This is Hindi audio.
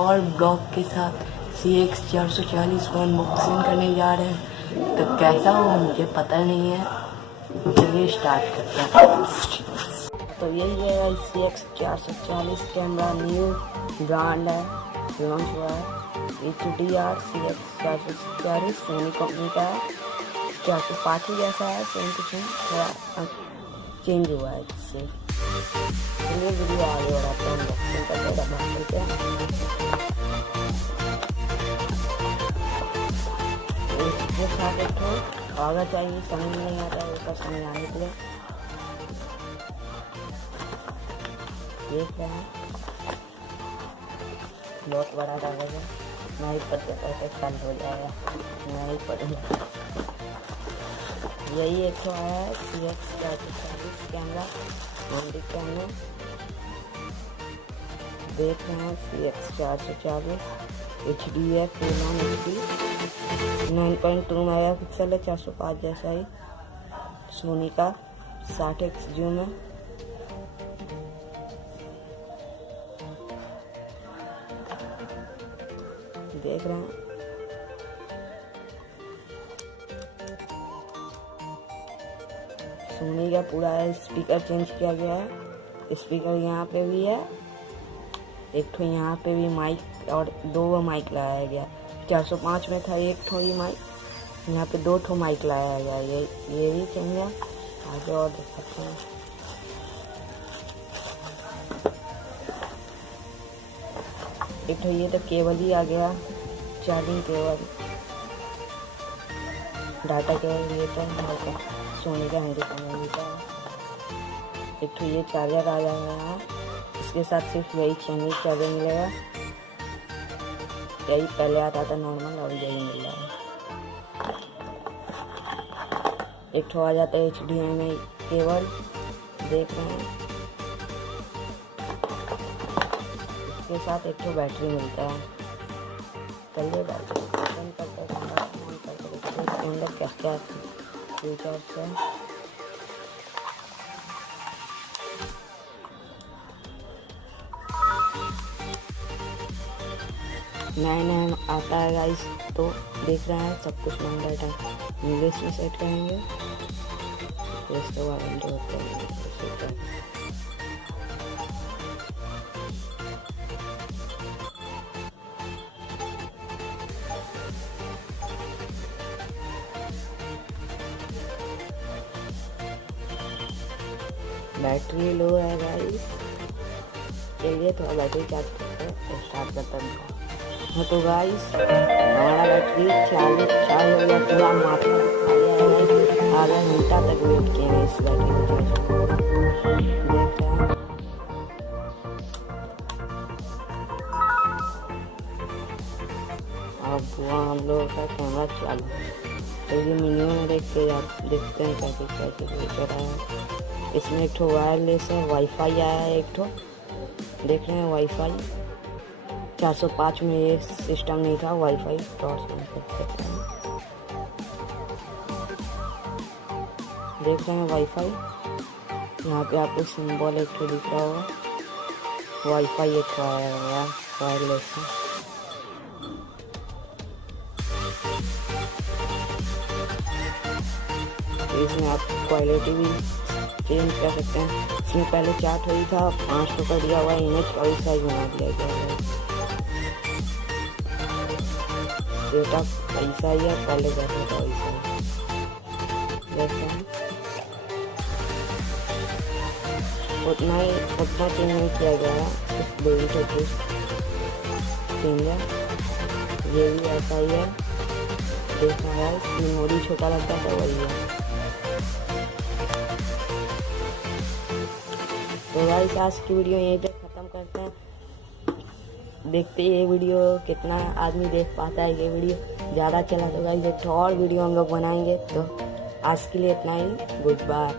और ब्लॉग के साथ CX440 को अनबॉक्सिंग करने जा रहे हैं। तो कैसा हो मुझे पता नहीं है, चलिए स्टार्ट करते हैं। तो यही है CX440 कैमरा, न्यू ब्रांड है, लॉन्च हुआ है। Hdr CX440 सोनी कंपनी का है। 405 ही जैसा है, सेम टू सेम, थोड़ा चेंज हुआ है इससे। चलिए वीडियो आगे बढ़ाते हैं, अनबॉक्सिंग करते हैं, डब्बा खोलते हैं। इसके साथ एक तो कागज चाहिए, समझ नहीं आता है ऊपर समझाने के लिए। देख रहे हैं बहुत बड़ा कागज है, नहीं पढ़ते पढ़ते कल हो जाएगा, नहीं पढ़ेगा। यही एक तो आया है CX440 कैमरा, हैंडीकैम में। देख रहे हैं CX440 HDR full on HD 9.2 megapixel है, 405 जैसा ही। सोनी का 60x जूम है। देख रहे हैं सोनी का पूरा स्पीकर चेंज किया गया है। स्पीकर यहाँ पे भी है, एक ठो यहाँ पे भी माइक, और दो माइक लगाया गया। 405 में था एक ठो ही माइक, यहाँ पे दो ठो माइक लगाया गया। ये भी चाहिए, आगे और देख सकते हैं। एक तो ये तो केबल ही आ गया, चार्जिंग केबल, डाटा केबल। ये तो सोनी का हैंडीकैम का। एक तो ये चार्जर आ जाएगा, इसके साथ सिर्फ यही चाहिए, चार्जर मिलेगा। यही पहले आता था नॉर्मल, और यही मिल रहा है। एक तो आ जाता है HDMI केबल, देख रहे हैं। इसके साथ एक तो बैटरी मिलता है। चलिए बैटरी बंद करते हैं, इसके अंदर क्या क्या फीचर्स है। नया आता है गाइस, तो देख रहे हैं सब कुछ नया डाटा इंग्लिश में सेट करेंगे। इसके बाद हम जो होते हैं बैटरी लो है गाइस। चलिए थोड़ा बैटरी चार्ज करते हैं, स्टार्ट करते हैं। हाँ तो गाइस हमारा बैटरी चार्ज हो गया, पूरा मात्रा आधा घंटा तक वेट किए हैं इस बैटरी को चार्ज। देख रहे हैं अब वहाँ हम लोगों का कैमरा चालू। तो ये मेन्यू में देखते हैं कैसे कैसे फीचर आया। इसमें एक ठो वायरलेस है, वाईफाई आया है एक ठो, देख रहे हैं वाईफाई। 405 में ये सिस्टम नहीं था, वाईफाई टॉर्च ऑन कर सकते हैं। देख रहे हैं वाईफाई, यहाँ पे आपको सिंबल एक ठो दिख रहा होगा, वाईफाई एक ठो आया हुआ वायरलेस है। इसमें आप क्वालिटी भी चेंज कर सकते हैं। इसमें पहले 4 ठो ही था, 5 ठो कर दिया हुआ है, इमेज का भी साइज बना दिया गया है। सेटअप ऐसा ही है, पहले जैसा था वैसा ही। देखते हैं उतना चेंज नहीं किया गया है, सिर्फ बेबी ठो चेंज है। ये भी ऐसा ही है, देखा है मेमोरी छोटा लगता था वही है। तो गाइस आज की वीडियो यहीं पे ख़त्म करते हैं। देखते हैं ये वीडियो कितना आदमी देख पाता है। ये वीडियो ज़्यादा चला तो गाइस एक और वीडियो हम लोग बनाएंगे। तो आज के लिए इतना ही, गुड बाय।